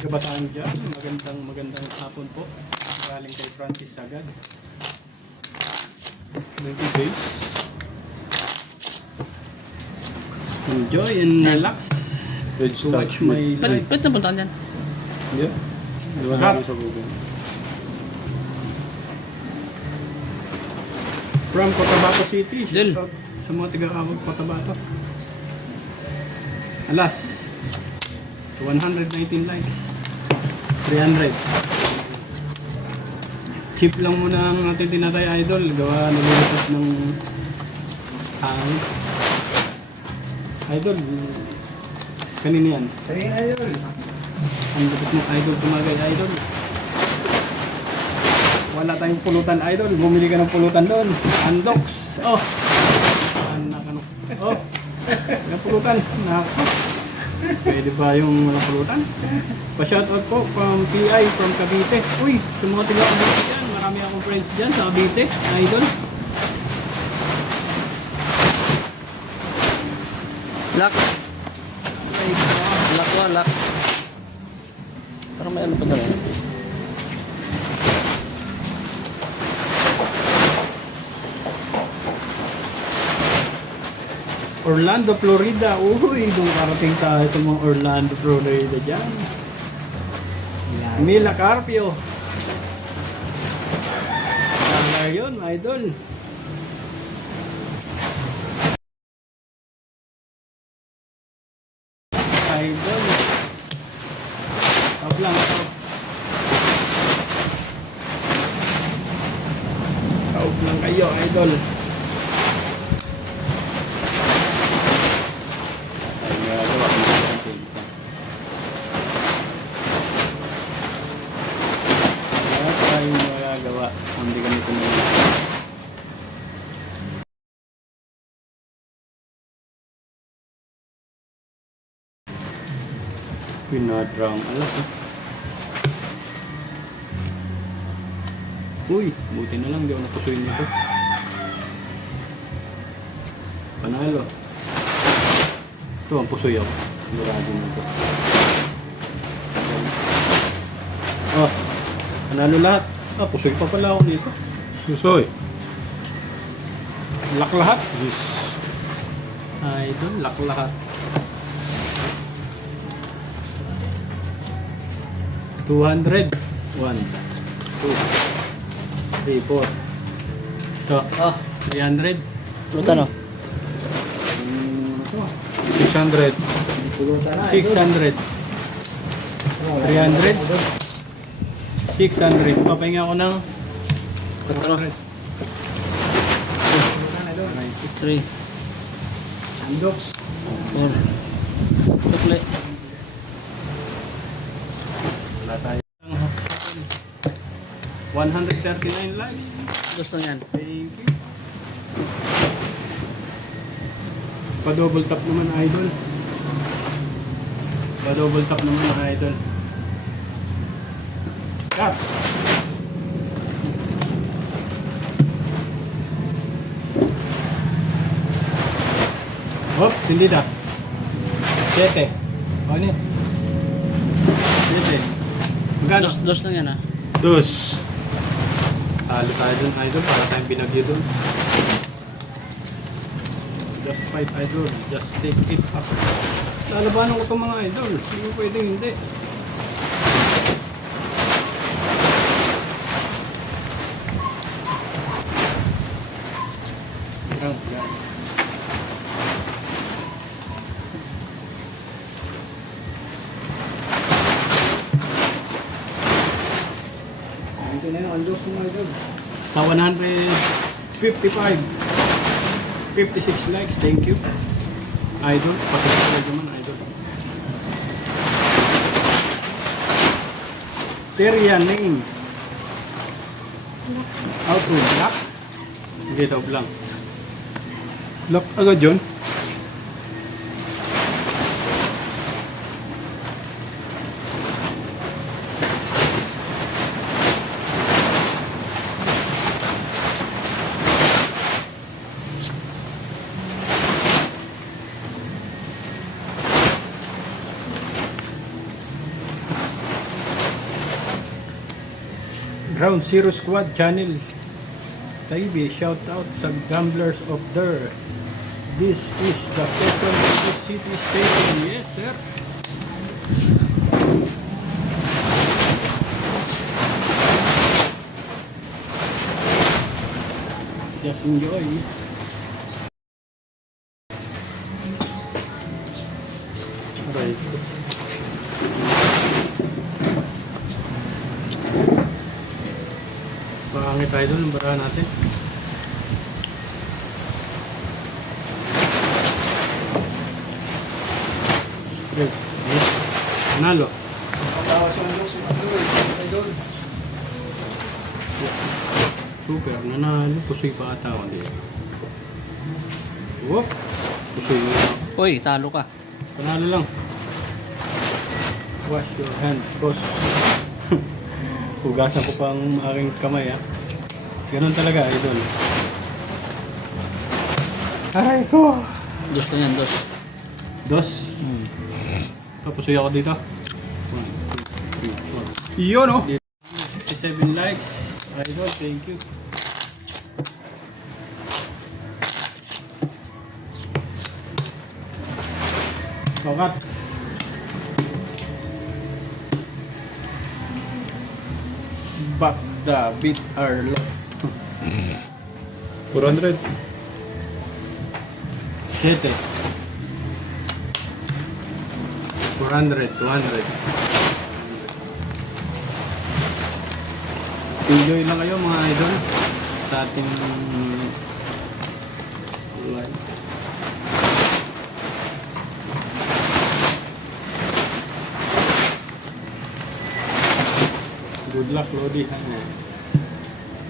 Kabataan dyan, magandang hapon po. Galing kay Francis Sagad. 90 days. Enjoy and relax to watch my live. Pwede na punta ka dyan. Yeah. Diba natin sa Google? From Cotabato City. Del. Shoutout sa mga taga-awag Cotabato. Alas. So 119 likes. 300. Cheap lang muna ang ating tinatay idol. Gawa nalilipas ng hangin. Idol. Kanina yan. Sa'yo idol. Ang lupit mo idol tumagay idol. Wala tayong pulutan idol. Bumili ka ng pulutan doon. Andox. Oh. Anak ano. Oh. Yung pulutan. Nako. Pwede ba yung mga pulutan? Pa-shoutout po from PI from Cavite. Uy, sa mga taga-Cavite dyan. Marami akong friends dyan sa Cavite. Idol. Lock. Lock ko, lock. Parang may ano pa dala. Orlando, Florida. Uy, doon karating tayo sa mga Orlando, Florida dyan. Mila Carpio. Saan yun, idol? Idol. Stop lang, stop. Stop lang kayo, idol. Wala tayong magagawa. Hindi ganito na lang. Pinadrang alas eh. Uy, buti na lang di ako napusoy nito. Panalo. Ito ang pusoy ako. Sigurado na ito. Oh, panalo lahat. Ah, pusoy pa pala ako nito. Susoy. Lock lahat. Yes. Idol, lock lahat. 200. 1, 2, 3, 4. Ito. Oh, 300. punta no. 600. 600. 300. 600. Papahinga ako ng Tatlo. 400. 3, Andox. 4. Tukli. Wala tayo. 139 likes. Gusto niyan. Thank you. Pa-double tap naman, idol. Pa-double tap naman, idol. Cut. Hop, hindi da. 7. Ano yun? 7. Magkano? Dos lang yan ah. Dos. Talo tayo dun, idol. Para tayong binagyo dun. Just fight, idol. Just take it up. Lalabanan ko itong mga idol. Hindi mo pwedeng hindi. Yan, yan. Ito na yung andos mo idol. Sa 155, 56 likes, thank you. Idol, pasasabay naman, idol. Teria name. How to block? Hindi daw blank. Lock agad yun. Ground Zero Squad Channel. Taibi, shout out sa gamblers of there. This is the Quezon City Station. Yes, sir. Just enjoy. Right. Pangit tayo doon, ang barahan natin. Straight. Yes. Nalo. Patawas yung unlock yung idol. Super, nanalo. Pusoy pa ata ako dito. Whoop. Pusoy mo na. Uy, talo ka. Panalo lang. Wash your hand, boss. Hugasan ko pang aking kamay, ha. Ganun talaga, idol. Aray ko! Dos na yan, dos. Dos. Papusoy ako dito. 1, 2, 3, 4. Iyon, oh. 57 likes. Idol, thank you. Kakat. Back the beat are low. 400. 7. 400, 200. Enjoy lang kayo mga idol sa ating live. Good luck, Lodi.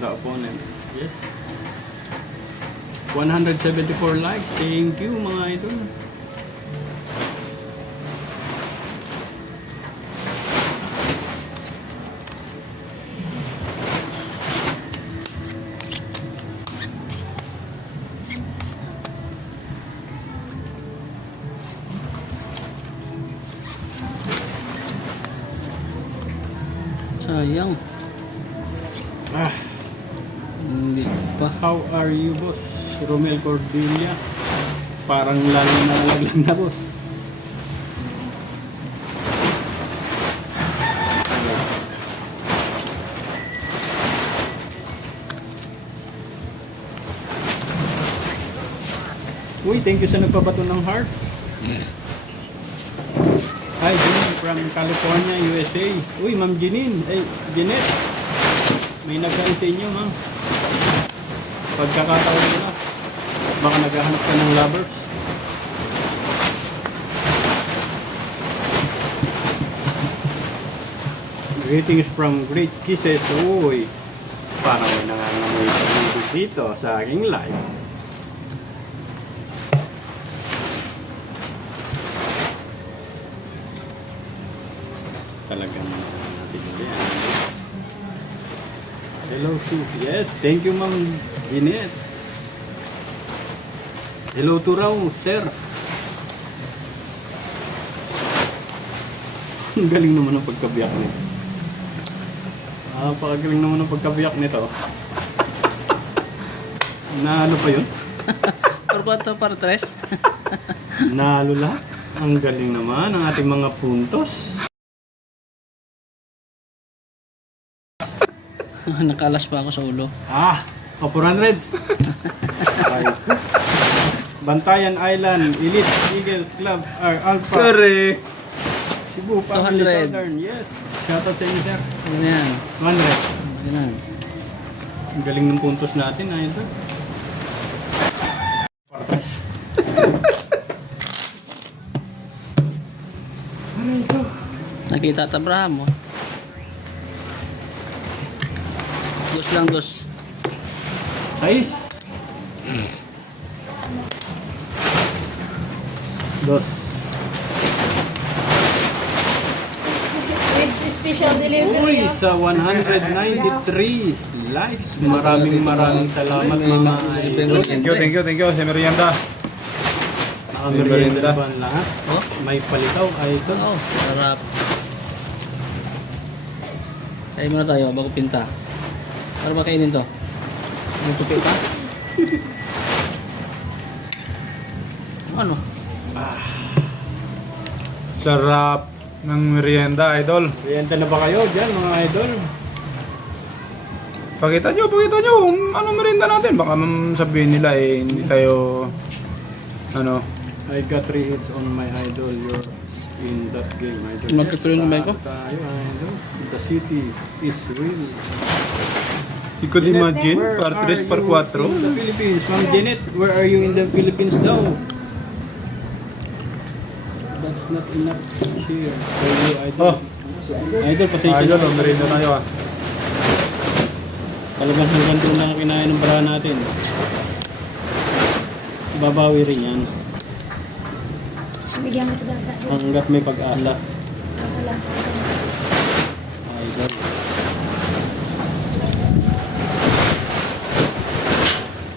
The opponent. Yes. 174 likes. Thank you mga idol. Sayang. Ah, Hindi pa. how are you, boss? Romel Cordelia. Parang lalo na laglag na, boss. Uy, thank you sa nagpabato ng heart. Hi, Jeanine from California, USA. Uy, Ma'am Jeanine. Ay, Jeanette. May nagkain sa inyo, ma'am. Pagkakataon nila. Baka naghahanap ka ng lovers. Greetings from Great Kisses. Uy, parang may nangangamoy sa bibig dito sa aking live. Talagang natin yan. Hello, Sue. Yes, thank you, Ma'am Jeanette. Hello to raw, sir. Ang galing naman ang pagkabiyak nito. Napakagaling naman ang pagkabiyak nito. Nalo pa yun? Par 4, par 3. Nalo lahat. Ang galing naman ang ating mga puntos. Nakalas pa ako sa ulo. Ah, 400. Okay. Bantayan Island, Elite Eagles Club, or Alpha. Correct. Cebu, Family 200. Southern. Yes. Shoutout sa inyo, sir. Ganyan. 100. Ganyan. Ang galing ng puntos natin, idol. Partas. Ano ito? Nakita at Abraham, oh. Dos lang, dos. Sais. Dos. With special delivery. Uy, sa 193 likes. Maraming salamat mga idol. Thank you. Sa merienda. Nakamerienda ba ang lahat? Oh, May palitaw, idol. oh, sarap. Tayo muna tayo bago pinta. Para ba kainin to? May tupi pa? Ano? Sarap ng merienda, idol. Riyenta na ba kayo dyan mga idol? Pakita nyo kung ano merienda natin. Baka sabihin nila hindi tayo, ano. I got 3 hits on my idol. You're in that game, idol. Magkatuloy ng mic ko? Tayo, idol. The city is real. You could imagine, Where par are 3, par you 4. in the Philippines? Ma'am Janet, where are you in the Philippines daw? That's not enough cheer for you, idol. Oh. Idol, pasensya Idol, na. merienda tayo ah. Talagang hanggang doon lang kinain ng barahan natin. Babawi rin yan. Bigyan mo sa bata. Hanggat may pag-asa. Wala. Idol.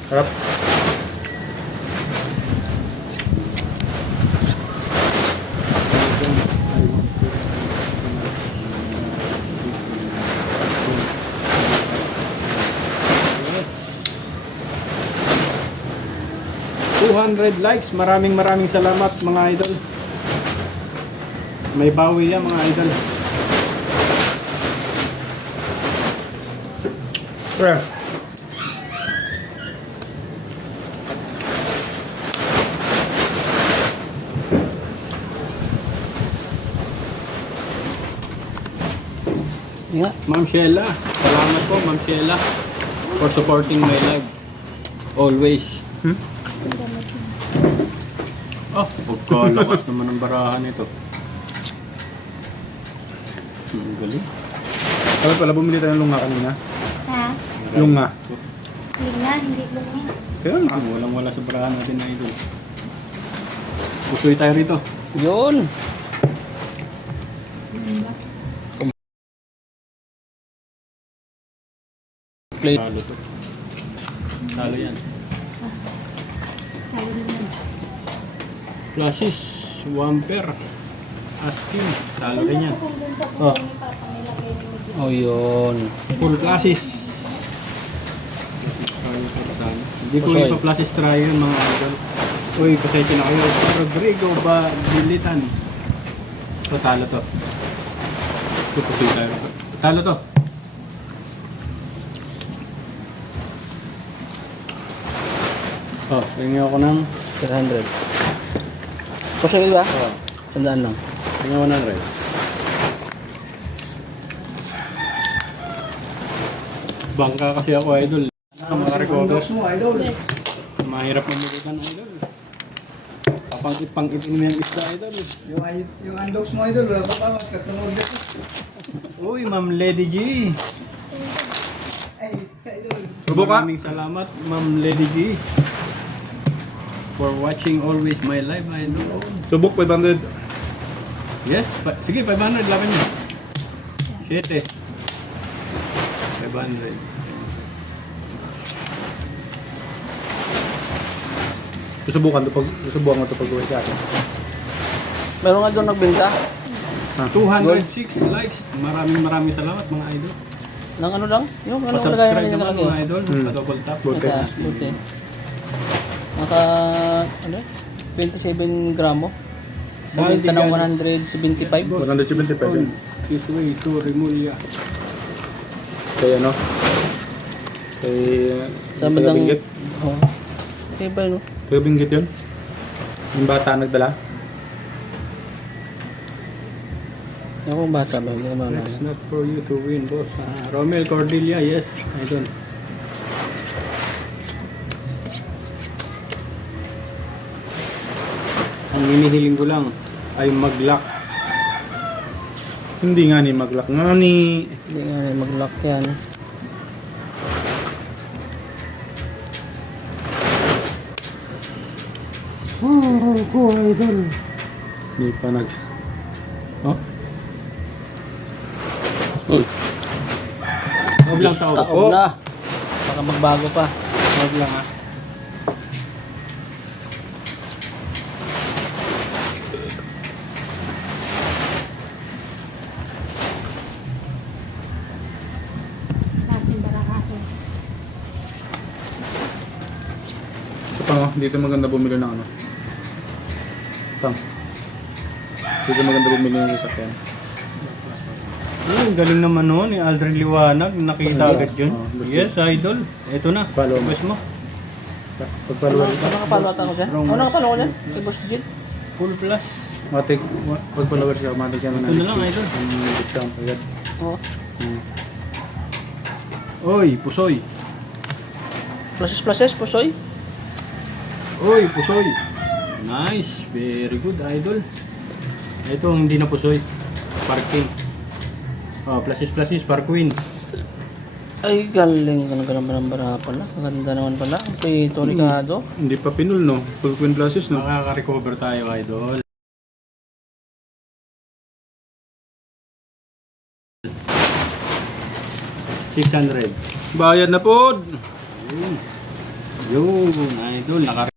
Sarap. Yes. 200 likes. Maraming salamat mga idol. May bawi yan mga idol. Well, Nga. Ma'am Sheila, salamat po Ma'am Sheila for supporting my live. Always. Oh, pagkalakas naman ng barahan ito. Ang galing. sabi pala, bumili tayo ng lunga kanina. Ha? Lunga. Linga, hindi lunga. Kaya nga. Walang wala sa barahan natin na idol. Pusoy tayo rito. Yun! Plate. Talo to. Talo yan. Talo naman. Flashes, Wamper, Askin. Talo rin yan. Kung dun sa Oh. puso ni Papa nilagay ni Miguel. Oh, yun. Full classes. Hindi ko Pusoy. ipa-flashes try yun mga idol. Uy, pasensya na kayo. Rodrigo ba Bilitan? So, talo to. Pupusoy tayo. Talo to. Oh, tingin ako ng 300. Pusoy ba? oh, Sandaan lang. tingin ako ng red. Bangka kasi ako idol. Mga recover. mo, idol. Mahirap mamilikan idol. Pang-itin mo yung isda idol. Yung undogs mo, idol. Ba't katunod dito? Uy, Ma'am Lady G. Subok ka? Maraming salamat, Ma'am Lady G. For watching always my live idol. Subok 500. Yes, sige 500 laban niya. 7. 500. Susubukan mo ito pag-uwi ka. Meron nga doon nagbenta. 206 likes. Maraming salamat mga idol. Nang ano lang? Yung ano lagayan Pa-subscribe nila naman nakalagay. mga idol. Pa-double tap. Buti. Buti. Naka, ano? 27 gramo. Bumenta ng 175. 175 yun. This way to Remulla. Kaya ano? Kay... Sa bandang... Binggit. Oo. Kaya ba yun? Kaya Binggit yun? Yung bata nagdala? Ako bata ba? Hindi naman. It's not for you to win, boss. Romel Cordelia, yes. Idol. Ang hinihiling ko lang ay mag-lock. Hindi nga ni mag-lock. Nga ni... Hindi nga mag-lock yan. Hindi pa nag... Oh? Uy. Huwag lang tao. Taob na. Baka magbago pa. Huwag lang ha. Kasi barakasin. Dito maganda bumili ng ano. Tang. Dito maganda bumili ng sasakyan. Galing naman noon, ni Aldrin Liwanag, nakita agad yun. Oh, gusto. Yes, idol. Ito na. Follow mo. Request mo. Pagpaluan ito. Nakapalo ata ako dyan? Oo, nakapalo ako dyan. Kay Boss Jit. Full plus. Matik, pagpaluan ka, matik ka Ito na lang, idol. Ang discount agad. Oo. Oy, pusoy. Pluses, pusoy. Oy, pusoy. Nice. Very good, idol. Ito ang hindi na pusoy. Parking. Oh, pluses, Parkwin. Ay, galing ka ng bara pala. Maganda naman pala. Kay Tony Cado. Hindi pa pinul, no? Full queen glasses, no? Makaka-recover tayo, idol. $600. Bayad na po! Yun, idol.